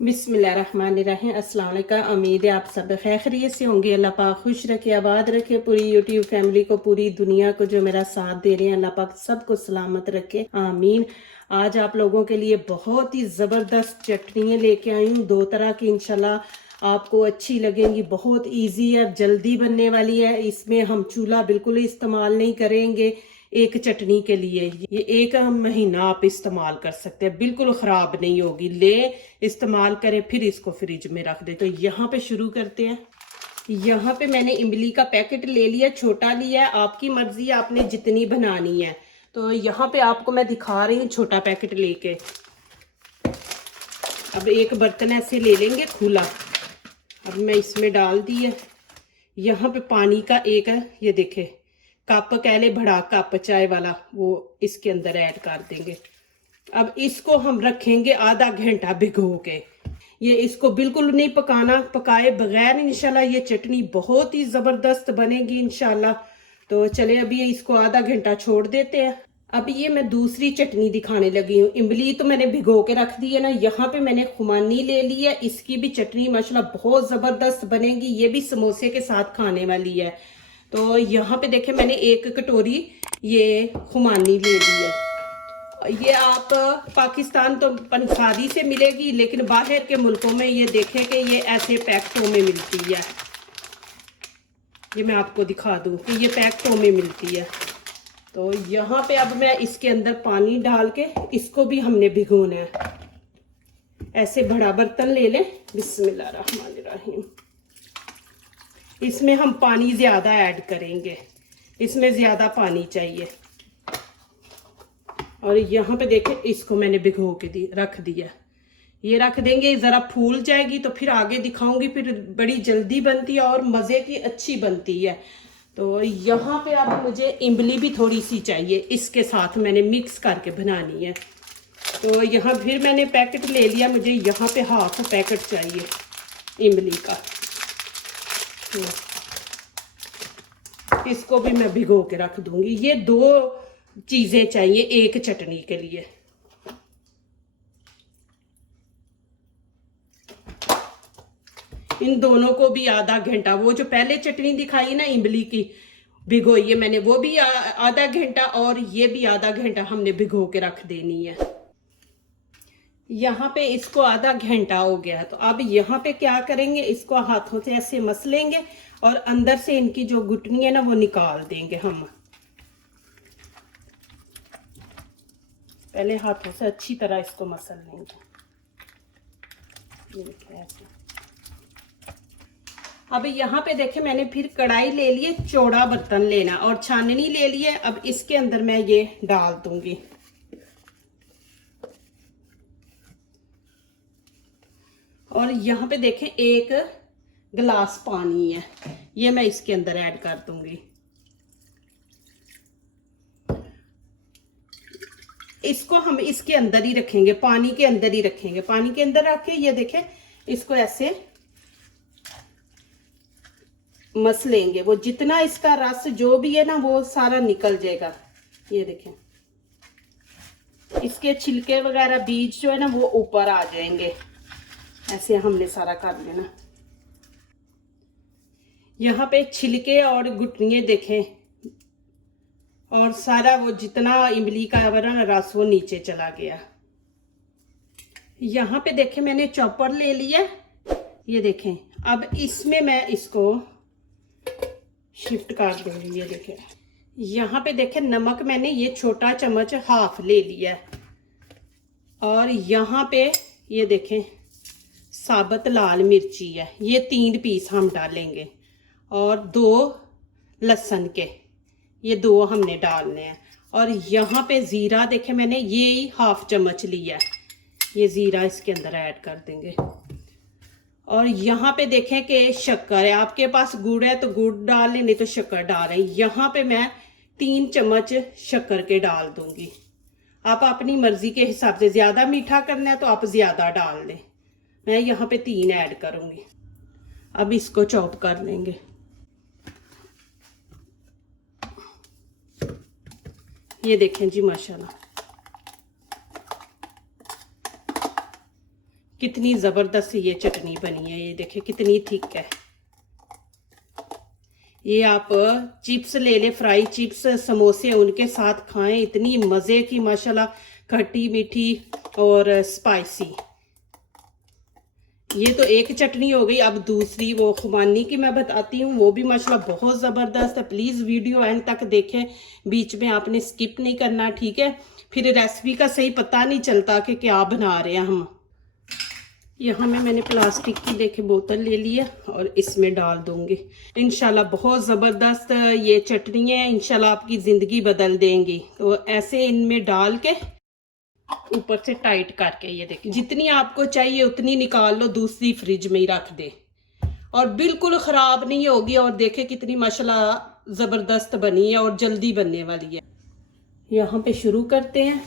बिस्मिल्लाहिर्रहमानिर्रहीम। अस्सलाम वालेकुम। उम्मीद है आप सब खैरियत से होंगे। अल्लाह पाक खुश रखे, आबाद रखे पूरी यूट्यूब फैमिली को, पूरी दुनिया को जो मेरा साथ दे रहे हैं। अल्लाह पाक सबको सलामत रखे, आमीन। आज आप लोगों के लिए बहुत ही ज़बरदस्त चटनियाँ लेके आई हूँ, दो तरह की। इंशाल्लाह आपको अच्छी लगेंगी। बहुत इजी है, जल्दी बनने वाली है। इसमें हम चूल्हा बिल्कुल इस्तेमाल नहीं करेंगे। एक चटनी के लिए ये एक महीना आप इस्तेमाल कर सकते हैं, बिल्कुल ख़राब नहीं होगी। ले इस्तेमाल करें, फिर इसको फ्रिज में रख दे। तो यहाँ पे शुरू करते हैं। यहाँ पे मैंने इमली का पैकेट ले लिया, छोटा लिया है। आपकी मर्जी है आपने जितनी बनानी है। तो यहाँ पे आपको मैं दिखा रही हूँ छोटा पैकेट लेके। अब एक बर्तन ऐसे ले लेंगे खुला। अब मैं इसमें डाल दिया। यहाँ पे पानी का एक है, ये देखे कप कह ले, बड़ा कप चाय वाला, वो इसके अंदर ऐड कर देंगे। अब इसको हम रखेंगे आधा घंटा भिगो के। ये इसको बिल्कुल नहीं पकाना, पकाए बगैर इंशाल्लाह ये चटनी बहुत ही ज़बरदस्त बनेगी इंशाल्लाह। तो चले अभी इसको आधा घंटा छोड़ देते हैं। अब ये मैं दूसरी चटनी दिखाने लगी हूँ। इमली तो मैंने भिगो के रख दी है ना। यहाँ पे मैंने खुमानी ले ली है। इसकी भी चटनी माशाल्लाह बहुत ज़बरदस्त बनेगी। ये भी समोसे के साथ खाने वाली है। तो यहाँ पे देखे मैंने एक कटोरी ये खुमानी ले ली है। ये आप पाकिस्तान तो पंसारी से मिलेगी, लेकिन बाहर के मुल्कों में ये देखें कि ये ऐसे पैकेटों में मिलती है। ये मैं आपको दिखा दूं कि ये पैकेटों में मिलती है। तो यहाँ पे अब मैं इसके अंदर पानी डाल के इसको भी हमने भिगोना है। ऐसे बड़ा बर्तन ले लें। बिस्मिल्लाहिर्रहमानिर्रहीम। इसमें हम पानी ज़्यादा ऐड करेंगे, इसमें ज़्यादा पानी चाहिए। और यहाँ पे देखें इसको मैंने भिगो के रख दिया। ये रख देंगे, ज़रा फूल जाएगी तो फिर आगे दिखाऊंगी। फिर बड़ी जल्दी बनती है और मज़े की अच्छी बनती है। तो यहाँ पे अब मुझे इमली भी थोड़ी सी चाहिए, इसके साथ मैंने मिक्स करके बनानी है। तो यहाँ फिर मैंने पैकेट ले लिया। मुझे यहाँ पे हाफ पैकेट चाहिए इमली का। इसको भी मैं भिगो के रख दूंगी। ये दो चीज़ें चाहिए एक चटनी के लिए। इन दोनों को भी आधा घंटा, वो जो पहले चटनी दिखाई ना इमली की भिगोई है मैंने, वो भी आधा घंटा, और ये भी आधा घंटा हमने भिगो के रख देनी है। यहाँ पे इसको आधा घंटा हो गया। तो अब यहाँ पे क्या करेंगे, इसको हाथों से ऐसे मस लेंगे और अंदर से इनकी जो गुठनी है ना वो निकाल देंगे हम। पहले हाथों से अच्छी तरह इसको मसल लेंगे। ऐसे। अब यहाँ पे देखे मैंने फिर कढ़ाई ले लिए, चौड़ा बर्तन लेना, और छाननी ले लिए। अब इसके अंदर मैं ये डाल दूंगी। और यहाँ पे देखें एक गिलास पानी है, ये मैं इसके अंदर ऐड कर दूंगी। इसको हम इसके अंदर ही रखेंगे, पानी के अंदर ही रखेंगे। पानी के अंदर रख के ये देखें इसको ऐसे मस लेंगे। वो जितना इसका रस जो भी है ना वो सारा निकल जाएगा। ये देखें इसके छिलके वगैरह बीज जो है ना वो ऊपर आ जाएंगे। ऐसे हमने सारा कर लेना। यहाँ पे छिलके और गुठलियाँ देखें, और सारा वो जितना इमली का वरना रस वो नीचे चला गया। यहाँ पे देखें मैंने चॉपर ले लिया। ये देखें अब इसमें मैं इसको शिफ्ट कर दूंगी। ये देखें यहाँ पे देखें नमक मैंने ये छोटा चम्मच हाफ ले लिया है। और यहाँ पे ये देखें साबुत लाल मिर्ची है, ये 3 पीस हम डालेंगे। और 2 लहसुन के, ये 2 हमने डालने हैं। और यहाँ पे ज़ीरा देखें मैंने ये हाफ चम्मच लिया है, ये ज़ीरा इसके अंदर ऐड कर देंगे। और यहाँ पे देखें कि शक्कर है, आपके पास गुड़ है तो गुड़ डाल लें, नहीं तो शक्कर डाल रहे हैं। यहाँ पे मैं 3 चम्मच शक्कर के डाल दूंगी। आप अपनी मर्जी के हिसाब से, ज़्यादा मीठा करना है तो आप ज़्यादा डाल लें। मैं यहाँ पे 3 ऐड करूँगी। अब इसको चॉप कर लेंगे। ये देखें जी माशाल्लाह कितनी ज़बरदस्त ये चटनी बनी है। ये देखिए कितनी थिक है। ये आप चिप्स ले ले, फ्राई चिप्स, समोसे, उनके साथ खाएं, इतनी मज़े की माशाल्लाह, खट्टी मीठी और स्पाइसी। ये तो एक चटनी हो गई। अब दूसरी वो खुमानी की मैं बताती हूँ, वो भी माशाल्लाह बहुत ज़बरदस्त है। प्लीज़ वीडियो एंड तक देखें, बीच में आपने स्किप नहीं करना, ठीक है? फिर रेसिपी का सही पता नहीं चलता कि क्या बना रहे हैं हम। यहाँ में मैंने प्लास्टिक की देखे बोतल ले ली है और इसमें डाल दूंगी। इंशाल्लाह बहुत ज़बरदस्त ये चटनी है, इंशाल्लाह आपकी ज़िंदगी बदल देंगी। तो ऐसे इनमें डाल के ऊपर से टाइट करके, ये देखिए जितनी आपको चाहिए उतनी निकाल लो, दूसरी फ्रिज में ही रख दे और बिल्कुल ख़राब नहीं होगी। और देखे कितनी माशाल्लाह ज़बरदस्त बनी है और जल्दी बनने वाली है। यहाँ पे शुरू करते हैं।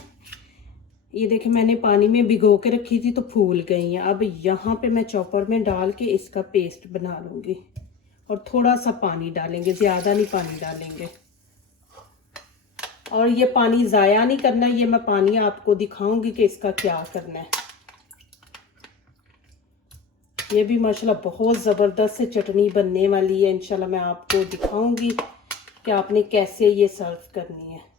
ये देखे मैंने पानी में भिगो के रखी थी तो फूल गई हैं। अब यहाँ पे मैं चॉपर में डाल के इसका पेस्ट बना लूँगी और थोड़ा सा पानी डालेंगे, ज़्यादा नहीं पानी डालेंगे। और ये पानी ज़ाया नहीं करना, ये मैं पानी आपको दिखाऊंगी कि इसका क्या करना है। ये भी माशाल्लाह बहुत ज़बरदस्त से चटनी बनने वाली है। इंशाल्लाह मैं आपको दिखाऊंगी कि आपने कैसे ये सर्व करनी है।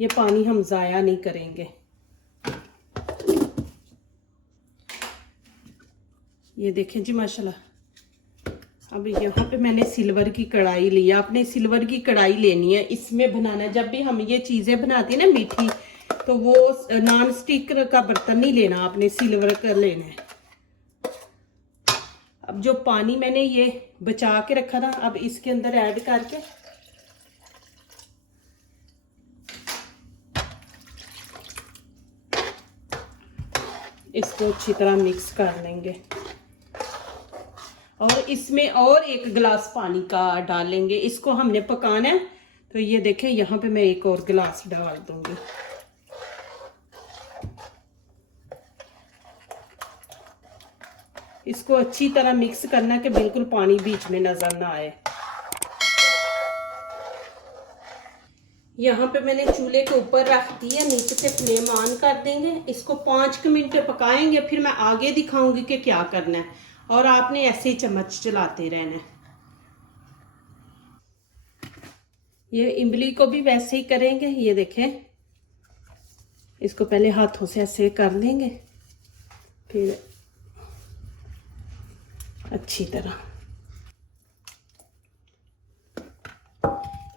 ये पानी हम ज़ाया नहीं करेंगे। ये देखें जी माशाल्लाह। अब यहाँ पे मैंने सिल्वर की कढ़ाई ली है। आपने सिल्वर की कढ़ाई लेनी है, इसमें बनाना है। जब भी हम ये चीज़ें बनाती हैं ना मीठी, तो वो नॉन स्टिक का बर्तन नहीं लेना, आपने सिल्वर का लेना है। अब जो पानी मैंने ये बचा के रखा था, अब इसके अंदर ऐड करके इसको अच्छी तरह मिक्स कर लेंगे और इसमें और एक गिलास पानी का डालेंगे। इसको हमने पकाना है, तो ये देखें यहाँ पे मैं एक और गिलास डाल दूंगी। इसको अच्छी तरह मिक्स करना कि बिल्कुल पानी बीच में नजर ना आए। यहाँ पे मैंने चूल्हे के ऊपर रख दी है, नीचे से फ्लेम ऑन कर देंगे। इसको 5 मिनट पकाएंगे, फिर मैं आगे दिखाऊंगी कि क्या करना है। और आपने ऐसे ही चम्मच चलाते रहना है। ये इमली को भी वैसे ही करेंगे। ये देखें, इसको पहले हाथों से ऐसे कर लेंगे, फिर अच्छी तरह।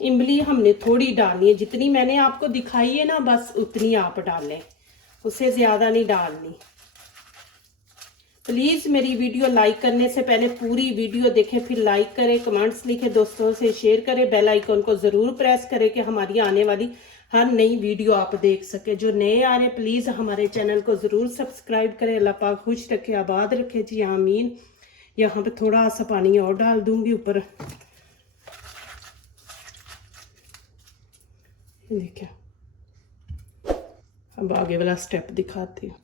इमली हमने थोड़ी डालनी है, जितनी मैंने आपको दिखाई है ना, बस उतनी आप डालें, उससे ज़्यादा नहीं डालनी। प्लीज़ मेरी वीडियो लाइक करने से पहले पूरी वीडियो देखें, फिर लाइक करें, कमेंट्स लिखें, दोस्तों से शेयर करें, बेल आइकन को ज़रूर प्रेस करें कि हमारी आने वाली हर नई वीडियो आप देख सके। जो नए आ रहे प्लीज़ हमारे चैनल को ज़रूर सब्सक्राइब करें। अल्लाह पाक खुश रखे, आबाद रखे जी, आमीन। यहाँ पे थोड़ा सा पानी और डाल दूँगी ऊपर। देखिए, अब आगे वाला स्टेप दिखाती हूँ।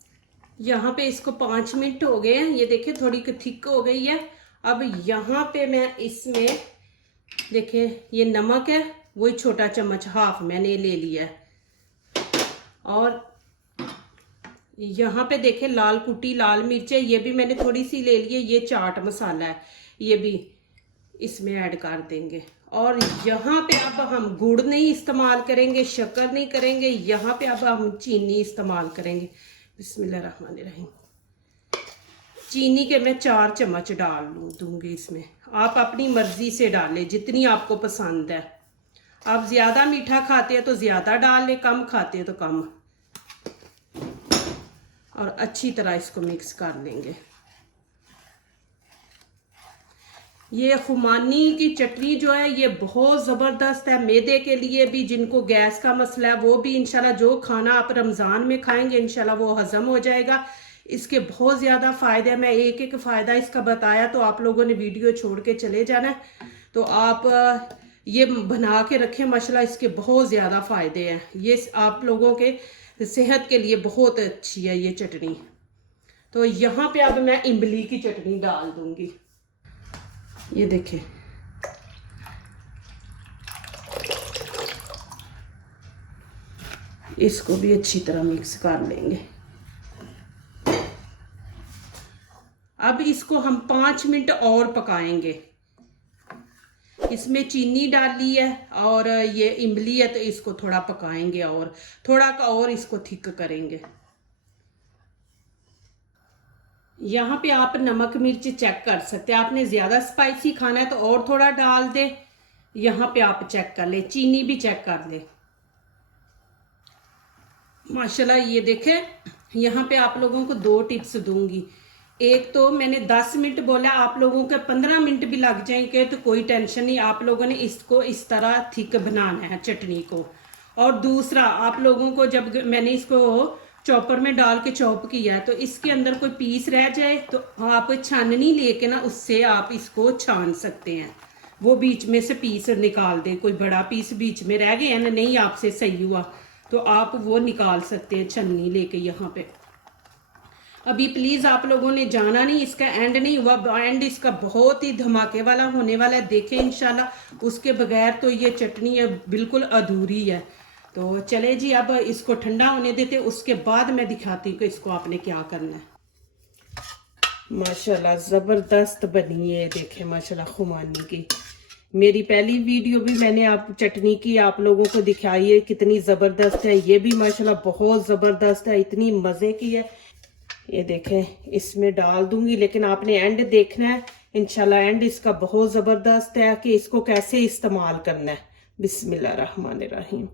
यहाँ पे इसको 5 मिनट हो गए हैं। ये देखिए थोड़ी थिक हो गई है। अब यहाँ पे मैं इसमें देखिए ये नमक है, वही छोटा चम्मच हाफ मैंने ले लिया है। और यहाँ पे देखे लाल कुटी लाल मिर्च है, ये भी मैंने थोड़ी सी ले ली है। ये चाट मसाला है, ये भी इसमें ऐड कर देंगे। और यहाँ पे अब हम गुड़ नहीं इस्तेमाल करेंगे, शक्कर नहीं करेंगे। यहाँ पे अब हम चीनी इस्तेमाल करेंगे। बिस्मिल्लाहिर्रहमानिर्रहीम। चीनी के मैं 4 चम्मच डाल दूंगी इसमें। आप अपनी मर्जी से डालें, जितनी आपको पसंद है। आप ज़्यादा मीठा खाते हैं तो ज़्यादा डाल लें, कम खाते हैं तो कम। और अच्छी तरह इसको मिक्स कर लेंगे। ये खुमानी की चटनी जो है ये बहुत ज़बरदस्त है। मैदे के लिए भी, जिनको गैस का मसला है वो भी इंशाल्लाह, जो खाना आप रमज़ान में खाएंगे इंशाल्लाह वो हज़म हो जाएगा। इसके बहुत ज़्यादा फ़ायदे हैं। मैं एक एक फ़ायदा इसका बताया तो आप लोगों ने वीडियो छोड़ के चले जाना है। तो आप ये बना के रखें, माशाल्लाह इसके बहुत ज़्यादा फ़ायदे हैं। ये आप लोगों के सेहत के लिए बहुत अच्छी है ये चटनी। तो यहाँ पे अब मैं इमली की चटनी डाल दूँगी। ये देखें, इसको भी अच्छी तरह मिक्स कर लेंगे। अब इसको हम 5 मिनट और पकाएंगे। इसमें चीनी डाली है और ये इमली है, तो इसको थोड़ा पकाएंगे और थोड़ा और इसको थिक करेंगे। यहाँ पे आप नमक मिर्च चेक कर सकते हैं, आपने ज़्यादा स्पाइसी खाना है तो और थोड़ा डाल दे। यहाँ पे आप चेक कर ले, चीनी भी चेक कर ले। माशाल्लाह ये देखें, यहाँ पे आप लोगों को 2 टिप्स दूंगी। एक तो मैंने 10 मिनट बोला, आप लोगों के 15 मिनट भी लग जाएंगे तो कोई टेंशन नहीं, आप लोगों ने इसको इस तरह थिक बनाना है चटनी को। और दूसरा, आप लोगों को जब मैंने इसको चॉपर में डाल के चॉप किया है तो इसके अंदर कोई पीस रह जाए तो आप छाननी लेके ना उससे आप इसको छान सकते हैं, वो बीच में से पीस निकाल दें। कोई बड़ा पीस बीच में रह गया ना, नहीं आपसे सही हुआ तो आप वो निकाल सकते हैं छन्नी लेके। यहाँ पे अभी प्लीज आप लोगों ने जाना नहीं, इसका एंड नहीं हुआ, एंड इसका बहुत ही धमाके वाला होने वाला है। देखें इंशाल्लाह, उसके बगैर तो ये चटनी है बिल्कुल अधूरी है। तो चले जी, अब इसको ठंडा होने देते, उसके बाद मैं दिखाती हूँ कि इसको आपने क्या करना है। माशाल्लाह ज़बरदस्त बनी है, देखें माशाल्लाह खुमानी की। मेरी पहली वीडियो भी मैंने आप चटनी की आप लोगों को दिखाई है, कितनी ज़बरदस्त है। ये भी माशाल्लाह बहुत ज़बरदस्त है, इतनी मज़े की है। ये देखें, इसमें डाल दूंगी, लेकिन आपने एंड देखना है इंशाल्लाह। एंड इसका बहुत ज़बरदस्त है कि इसको कैसे इस्तेमाल करना है। बिस्मिल्लाहिर्रहमानिर्रहीम।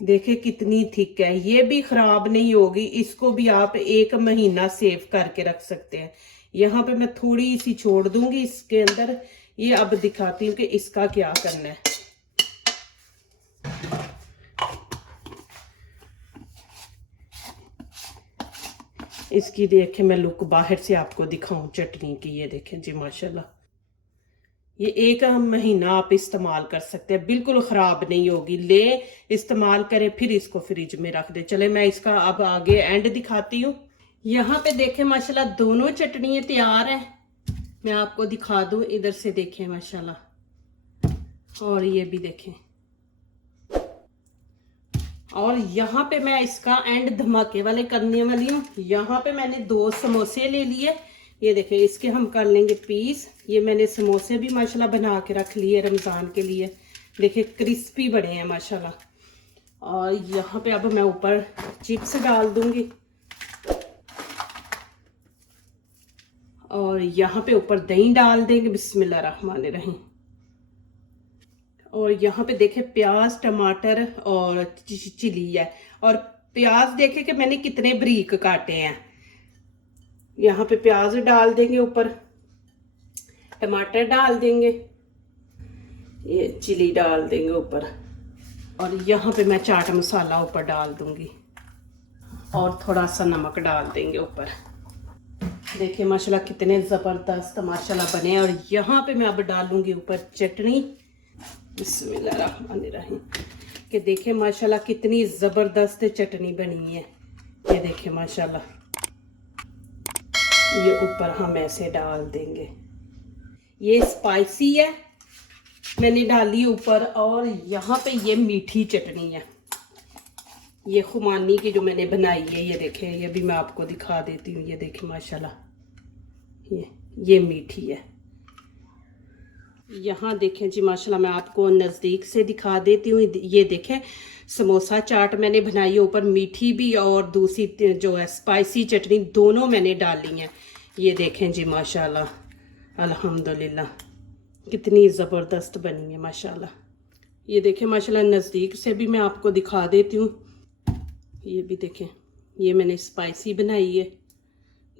देखें कितनी थिक है, ये भी ख़राब नहीं होगी, इसको भी आप 1 महीना सेव करके रख सकते हैं। यहाँ पे मैं थोड़ी सी छोड़ दूंगी इसके अंदर। ये अब दिखाती हूँ कि इसका क्या करना है। इसकी देखें मैं लुक बाहर से आपको दिखाऊं चटनी की। ये देखें जी माशाल्लाह, ये 1 महीना आप इस्तेमाल कर सकते हैं, बिल्कुल ख़राब नहीं होगी। ले इस्तेमाल करें, फिर इसको फ्रिज में रख दे। चले मैं इसका अब आगे एंड दिखाती हूँ। यहाँ पे देखें माशाल्लाह दोनों चटनियाँ तैयार हैं। मैं आपको दिखा दूँ, इधर से देखें माशाल्लाह, और ये भी देखें। और यहाँ पे मैं इसका एंड धमाके वाले करने वाली हूँ। यहाँ पे मैंने 2 समोसे ले लिए, ये देखें, इसके हम कर लेंगे पीस। ये मैंने समोसे भी माशाल्लाह बना के रख लिए रमज़ान के लिए, देखें क्रिस्पी बने हैं माशाल्लाह। और यहाँ पे अब मैं ऊपर चिप्स डाल दूंगी, और यहाँ पे ऊपर दही डाल देंगे। बिस्मिल्लाहिर्रहमानिर्रहीम। और यहाँ पे देखे प्याज टमाटर और चिली है, और प्याज देखे कि मैंने कितने बारीक काटे हैं। यहाँ पे प्याज डाल देंगे, ऊपर टमाटर डाल देंगे, ये चिली डाल देंगे ऊपर, और यहाँ पे मैं चाट मसाला ऊपर डाल दूंगी, और थोड़ा सा नमक डाल देंगे ऊपर। देखिए माशाल्लाह कितने ज़बरदस्त माशाल्लाह बने। और यहाँ पे मैं अब डालूंगी ऊपर चटनी। बिस्मिल्लाहिर्रहमानिर्रहीम। कि देखें माशाल्लाह कितनी ज़बरदस्त चटनी बनी है। ये देखें माशाल्लाह, ये ऊपर हम ऐसे डाल देंगे। ये स्पाइसी है, मैंने डाली ऊपर। और यहाँ पे ये मीठी चटनी है, ये खुमानी की जो मैंने बनाई है। ये देखें, ये भी मैं आपको दिखा देती हूँ। ये देखें माशाल्लाह, ये मीठी है। यहाँ देखें जी माशाल्लाह, मैं आपको नज़दीक से दिखा देती हूँ। ये देखें समोसा चाट मैंने बनाई है, ऊपर मीठी भी और दूसरी जो है स्पाइसी चटनी, दोनों मैंने डाली हैं। ये देखें जी माशाल्लाह, अल्हम्दुलिल्लाह कितनी ज़बरदस्त बनी है माशाल्लाह। ये देखें माशाल्लाह, नज़दीक से भी मैं आपको दिखा देती हूँ। ये भी देखें, ये मैंने स्पाइसी बनाई है,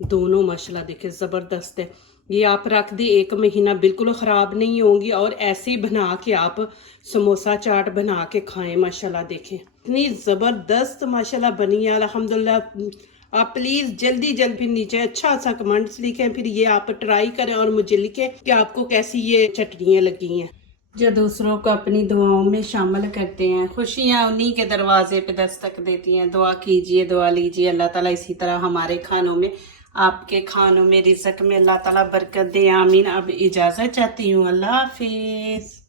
दोनों माशाल्लाह देखें ज़बरदस्त है। ये आप रख दी 1 महीना, बिल्कुल ख़राब नहीं होंगी। और ऐसे ही बना के आप समोसा चाट बना के खाएं माशाल्लाह। देखें इतनी ज़बरदस्त माशाल्लाह बनी है, अल्हम्दुलिल्लाह। आप प्लीज़ जल्दी फिर नीचे अच्छा सा कमेंट्स लिखें, फिर ये आप ट्राई करें और मुझे लिखें कि आपको कैसी ये चटनियाँ लगी हैं। जो दूसरों को अपनी दुआओं में शामिल करते हैं, खुशियाँ उन्हीं के दरवाजे पे दस्तक देती हैं। दुआ कीजिए, दुआ लीजिए, अल्लाह ताला इसी तरह हमारे खानों में, आपके खानों में, रिज़्क़ में अल्लाह ताला बरकत दे, आमीन। अब इजाज़त चाहती हूँ, अल्लाह हाफिज़।